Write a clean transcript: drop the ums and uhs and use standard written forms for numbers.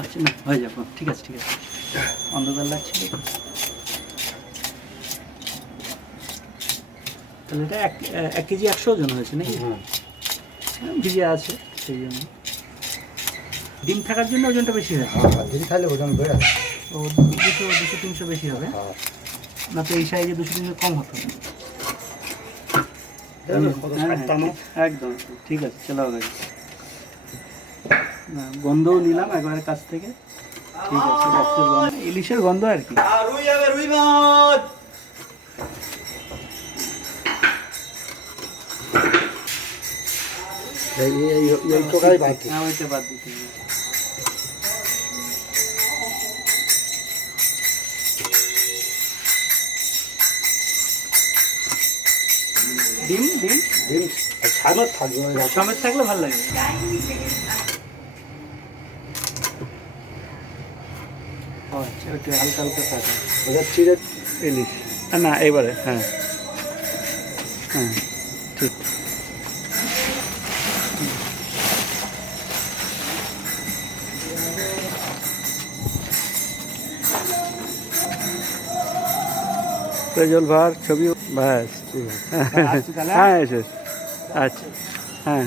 আচ্ছা না হয়ে যাবো, ঠিক আছে ঠিক আছে। অন্ধকার লাগছে তাহলে এটা 1 কেজি 100 ওজন হয়েছে নাকি? ভিজে আছে সেই জন্য। ডিম থাকার জন্য ওজনটা বেশি হয়েছে। ডিম খাইলে ওজন বেড়ে যায়। ও 200-300 বেশি হবে না তো এই সাইজে 200-300 কম হতো। একদম ঠিক আছে, চলো হবে। না গন্ধও নিলাম একবারে কাছ থেকে, ঠিক আছে। রক্তের গন্ধ, ইলিশের গন্ধ আর কি। রুই মাছ এই টোকাই বাদ দিই। হ্যাঁ ওইটা বাদ দিতে হবে। ডিম ডিম ডিম সমেত থাকবে, সমেত থাকলে ভালো লাগে। ও আচ্ছা, ওইটা হালকা হালকা থাকা ওটা চিড়ে ইলিশ। না এবারে হ্যাঁ হ্যাঁ ঠিক। প্রজ্বল ভার ছবি ব্যাস ঠিক আছে। হ্যাঁ এসে আচ্ছা হ্যাঁ।